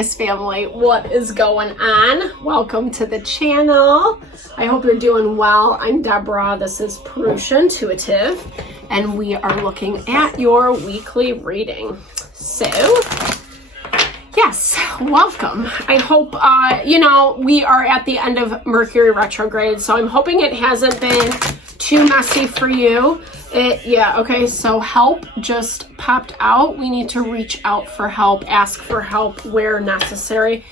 Aquarius family, what is going on? Welcome to the channel. I hope you're doing well. I'm Deborah. This is Purusha Intuitive, and we are looking at your weekly reading. So, yes, welcome. I hope, we are at the end of Mercury retrograde, so I'm hoping it hasn't been too messy for you. So help just popped out. We need to reach out for help, ask for help where necessary.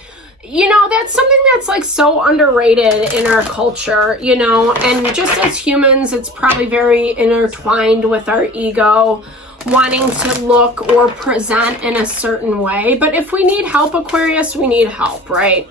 That's something that's like so underrated in our culture, and just as humans, it's probably very intertwined with our ego, wanting to look or present in a certain way. But if we need help, Aquarius, we need help, right?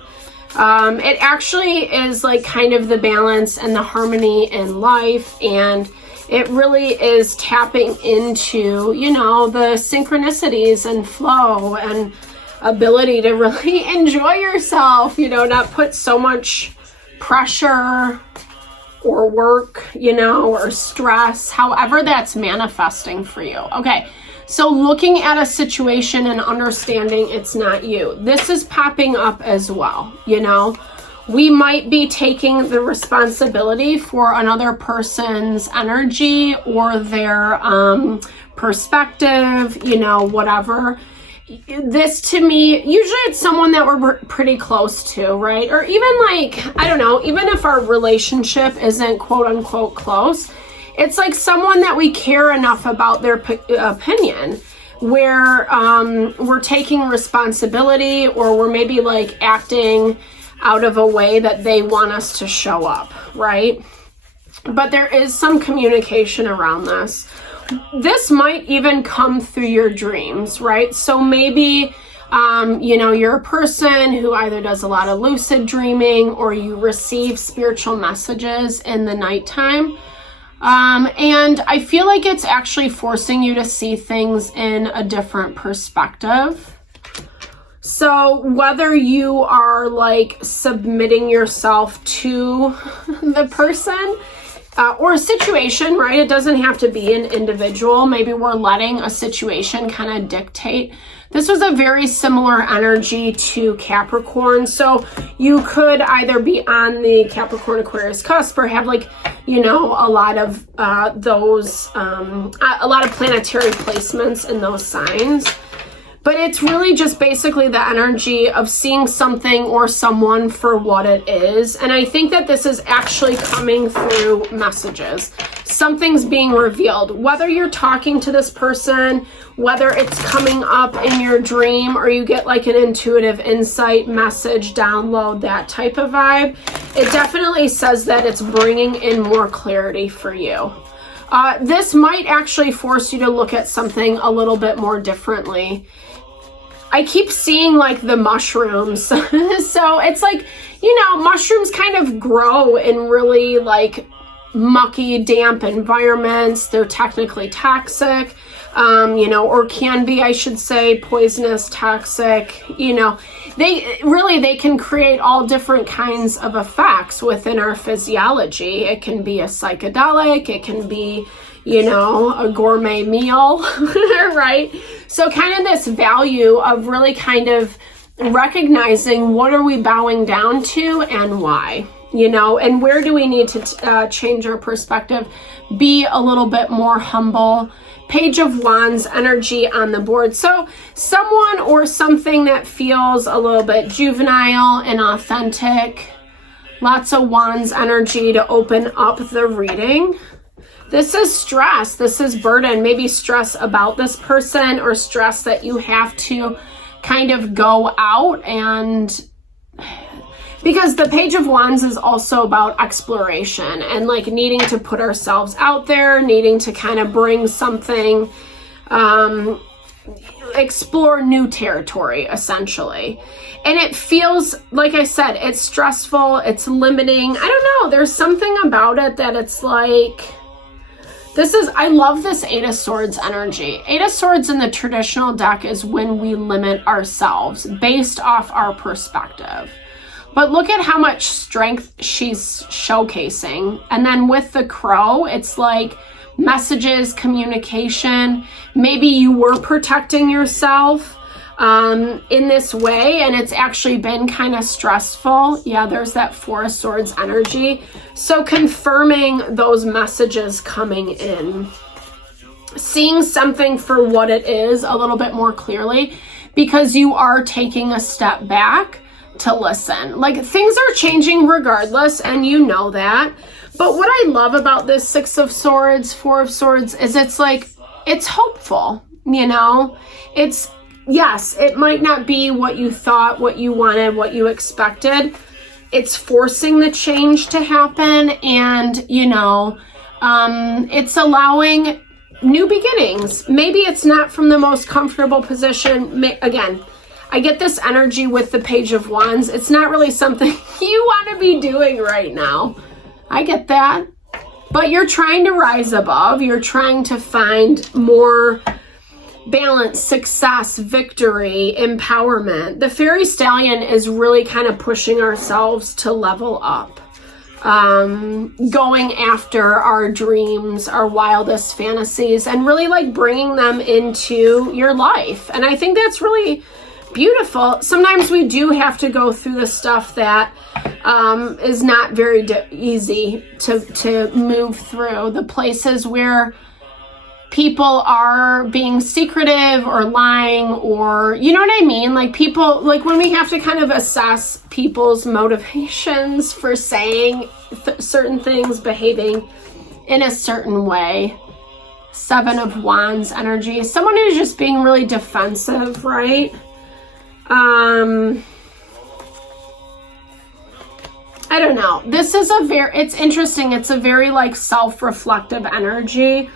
It actually is like kind of the balance and the harmony in life, and it really is tapping into, the synchronicities and flow and ability to really enjoy yourself, not put so much pressure or work, or stress, however that's manifesting for you. Okay, so looking at a situation and understanding it's not you. This is popping up as well, We might be taking the responsibility for another person's energy or their perspective, whatever. This to me, usually it's someone that we're pretty close to, right? Or even even if our relationship isn't quote unquote close, it's like someone that we care enough about their opinion, where we're taking responsibility, or we're maybe like acting out of a way that they want us to show up, right? But there is some communication around this. This might even come through your dreams, right? So maybe, you're a person who either does a lot of lucid dreaming, or you receive spiritual messages in the nighttime. And I feel like it's actually forcing you to see things in a different perspective. So whether you are like submitting yourself to the person or a situation, right? It doesn't have to be an individual. Maybe we're letting a situation kind of dictate. This was a very similar energy to Capricorn. So you could either be on the Capricorn Aquarius cusp, or have a lot of those, a lot of planetary placements in those signs. But it's really just basically the energy of seeing something or someone for what it is. And I think that this is actually coming through messages. Something's being revealed. Whether you're talking to this person, whether it's coming up in your dream, or you get like an intuitive insight message, download, that type of vibe, it definitely says that it's bringing in more clarity for you. This might actually force you to look at something a little bit more differently. I keep seeing like the mushrooms. So it's like, mushrooms kind of grow in really like mucky, damp environments. They're technically toxic, or can be, I should say, poisonous, toxic. They can create all different kinds of effects within our physiology. It can be a psychedelic, it can be, a gourmet meal, right? So kind of this value of really kind of recognizing what are we bowing down to and why, and where do we need to change our perspective, be a little bit more humble. Page of Wands energy on the board. So someone or something that feels a little bit juvenile and authentic. Lots of Wands energy to open up the reading. This is stress. This is burden. Maybe stress about this person, or stress that you have to kind of go out and... Because the Page of Wands is also about exploration and like needing to put ourselves out there, needing to kind of bring something, explore new territory, essentially. And it feels, like I said, it's stressful, it's limiting. I don't know, there's something about it that it's like... I love this Eight of Swords energy. Eight of Swords in the traditional deck is when we limit ourselves based off our perspective. But look at how much strength she's showcasing. And then with the crow, it's like messages, communication. Maybe you were protecting yourself. in this way, and it's actually been kind of stressful. Yeah, there's that Four of Swords energy. So confirming those messages coming in. Seeing something for what it is a little bit more clearly, because you are taking a step back to listen. Like, things are changing regardless, and you know that. But what I love about this Six of Swords, Four of Swords, is it's like, it's hopeful, you know? It's, yes, it might not be what you thought, what you wanted, what you expected. It's forcing the change to happen, and, you know, it's allowing new beginnings. Maybe it's not from the most comfortable position. Again, I get this energy with the Page of Wands. It's not really something you want to be doing right now. I get that. But you're trying to rise above. You're trying to find more balance, success, victory, empowerment. The Fairy Stallion is really kind of pushing ourselves to level up. Going after our dreams, our wildest fantasies, and really like bringing them into your life. And I think that's really beautiful. Sometimes we do have to go through the stuff that is not very easy to move through. The places where people are being secretive or lying, or, you know what I mean? Like, people, like when we have to kind of assess people's motivations for saying certain things, behaving in a certain way. Seven of Wands energy. Someone who's just being really defensive, right? I don't know. This is it's interesting. It's a very like self-reflective energy.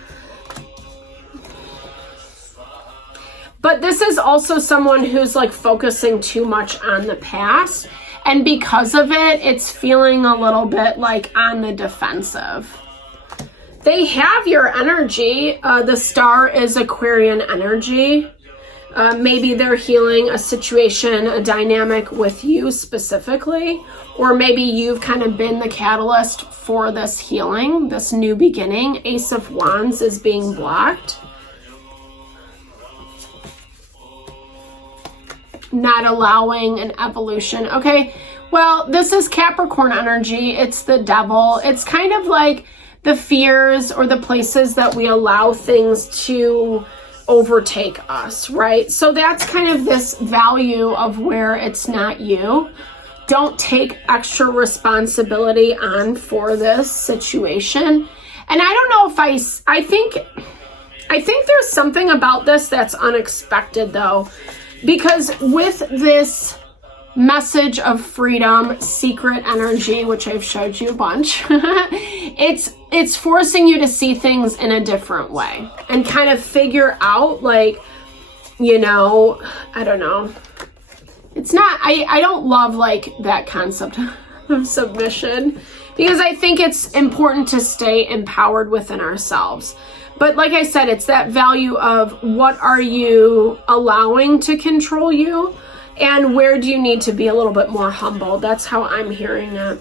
But this is also someone who's like focusing too much on the past. And because of it, it's feeling a little bit like on the defensive. They have your energy. The Star is Aquarian energy. Maybe they're healing a situation, a dynamic with you specifically. Or maybe you've kind of been the catalyst for this healing, this new beginning. Ace of Wands is being blocked. Not allowing an evolution. Okay, well, this is Capricorn energy. It's the Devil. It's kind of like the fears or the places that we allow things to overtake us, right? So that's kind of this value of where it's not you. Don't take extra responsibility on for this situation. And I don't know if I think there's something about this that's unexpected though. Because with this message of freedom, secret energy, which I've showed you a bunch, it's forcing you to see things in a different way and kind of figure out, like, you know, I don't know. It's not, I don't love like that concept of submission, because I think it's important to stay empowered within ourselves. But like I said, it's that value of what are you allowing to control you, and where do you need to be a little bit more humble? That's how I'm hearing it.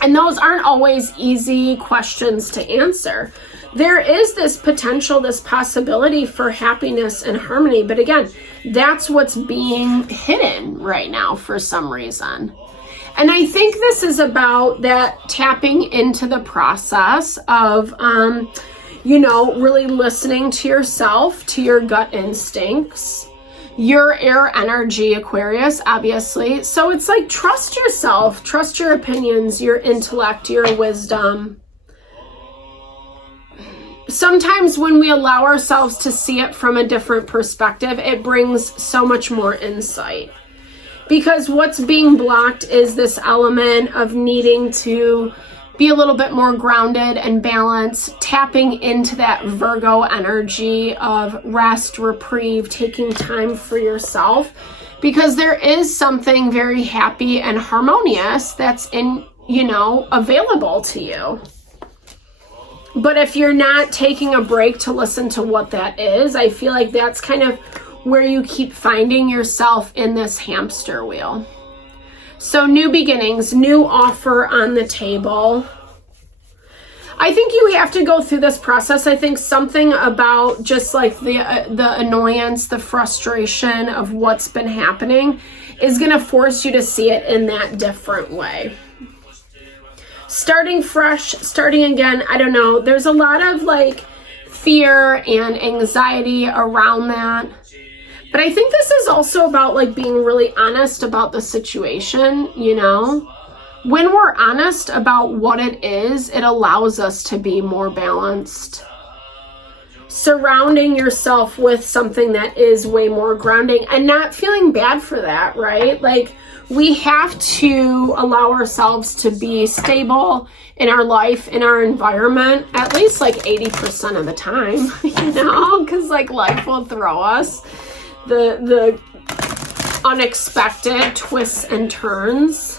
And those aren't always easy questions to answer. There is this potential, this possibility for happiness and harmony. But again, that's what's being hidden right now for some reason. And I think this is about that tapping into the process of, you know, really listening to yourself, to your gut instincts, your air energy, Aquarius, obviously. So it's like, trust yourself, trust your opinions, your intellect, your wisdom. Sometimes when we allow ourselves to see it from a different perspective, it brings so much more insight. Because what's being blocked is this element of needing to be a little bit more grounded and balanced, tapping into that Virgo energy of rest, reprieve, taking time for yourself. Because there is something very happy and harmonious that's available to you. But if you're not taking a break to listen to what that is, I feel like that's kind of where you keep finding yourself in this hamster wheel. So new beginnings, new offer on the table. I think you have to go through this process. I think something about just like the annoyance, the frustration of what's been happening is going to force you to see it in that different way. Starting fresh, starting again, I don't know. There's a lot of like fear and anxiety around that. But I think this is also about like being really honest about the situation, you know? When we're honest about what it is, it allows us to be more balanced. Surrounding yourself with something that is way more grounding and not feeling bad for that, right? Like, we have to allow ourselves to be stable in our life, in our environment, at least like 80% of the time, you know, because like life will throw us the unexpected twists and turns.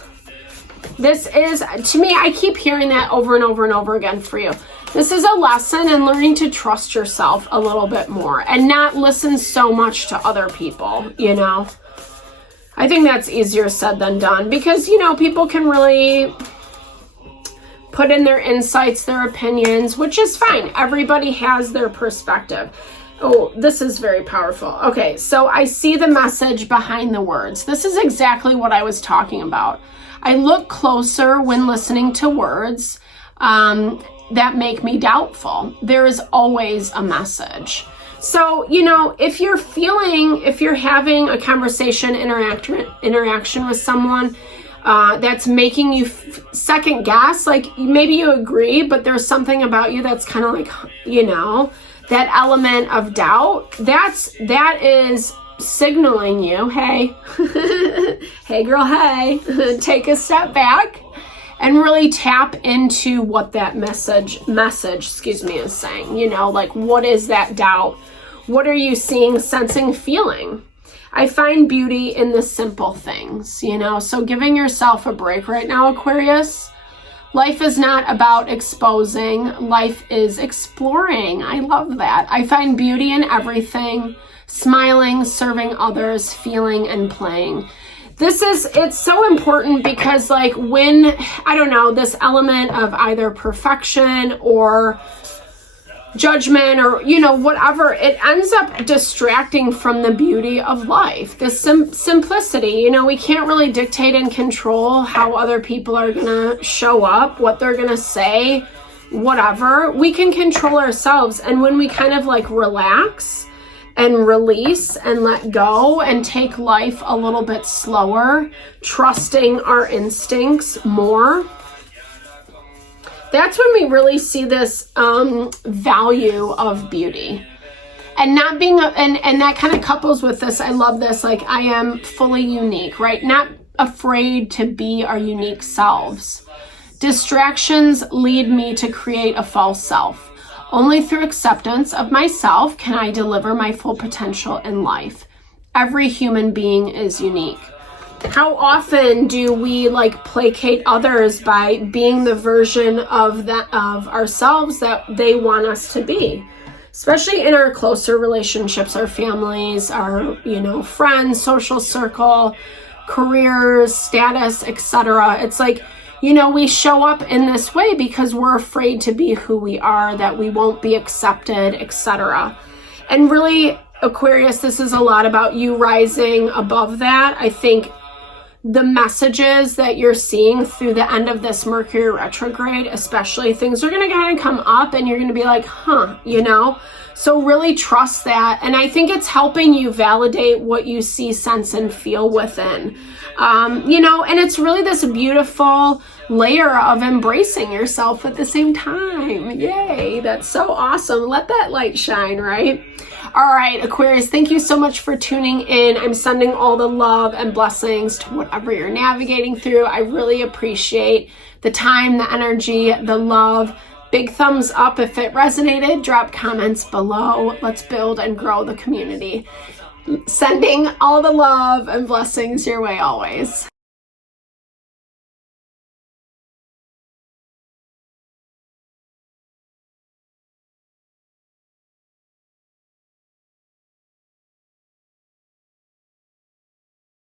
This is, to me, I keep hearing that over and over and over again for you. This is a lesson in learning to trust yourself a little bit more and not listen so much to other people, you know. I think that's easier said than done because, you know, people can really put in their insights, their opinions, which is fine. Everybody has their perspective. Oh, this is very powerful. Okay, so I see the message behind the words. This is exactly what I was talking about. I look closer when listening to words that make me doubtful. There is always a message. So, you know, if you're having a conversation, interaction with someone that's making you second guess, like maybe you agree, but there's something about you that's kind of like, you know, that element of doubt, that is signaling you, hey, hey girl, hey, take a step back and really tap into what that message, is saying. You know, like, what is that doubt? What are you seeing, sensing, feeling? I find beauty in the simple things, you know, so giving yourself a break right now, Aquarius. Life is not about exposing, life is exploring. I love that. I find beauty in everything, smiling, serving others, feeling, and playing. It's so important because like when, I don't know, this element of either perfection or judgment or, you know, whatever, it ends up distracting from the beauty of life, the simplicity. You know, we can't really dictate and control how other people are gonna show up, what they're gonna say, whatever. We can control ourselves, and when we kind of like relax and release and let go and take life a little bit slower, trusting our instincts more, that's when we really see this value of beauty. And not being, and that kind of couples with this, I love this, like I am fully unique, right? Not afraid to be our unique selves. Distractions lead me to create a false self. Only through acceptance of myself can I deliver my full potential in life. Every human being is unique. How often do we like placate others by being the version of ourselves that they want us to be? Especially in our closer relationships, our families, our, you know, friends, social circle, careers, status, etc. It's like, you know, we show up in this way because we're afraid to be who we are, that we won't be accepted, etc. And really, Aquarius, this is a lot about you rising above that. I think the messages that you're seeing through the end of this Mercury retrograde, especially, things are going to kind of come up and you're going to be like, huh, you know? So really trust that. And I think it's helping you validate what you see, sense, and feel within. You know, and it's really this beautiful layer of embracing yourself at the same time. Yay, that's so awesome. Let that light shine, right? All right, Aquarius, thank you so much for tuning in. I'm sending all the love and blessings to whatever you're navigating through. I really appreciate the time, the energy, the love. Big thumbs up if it resonated. Drop comments below. Let's build and grow the community. Sending all the love and blessings your way always.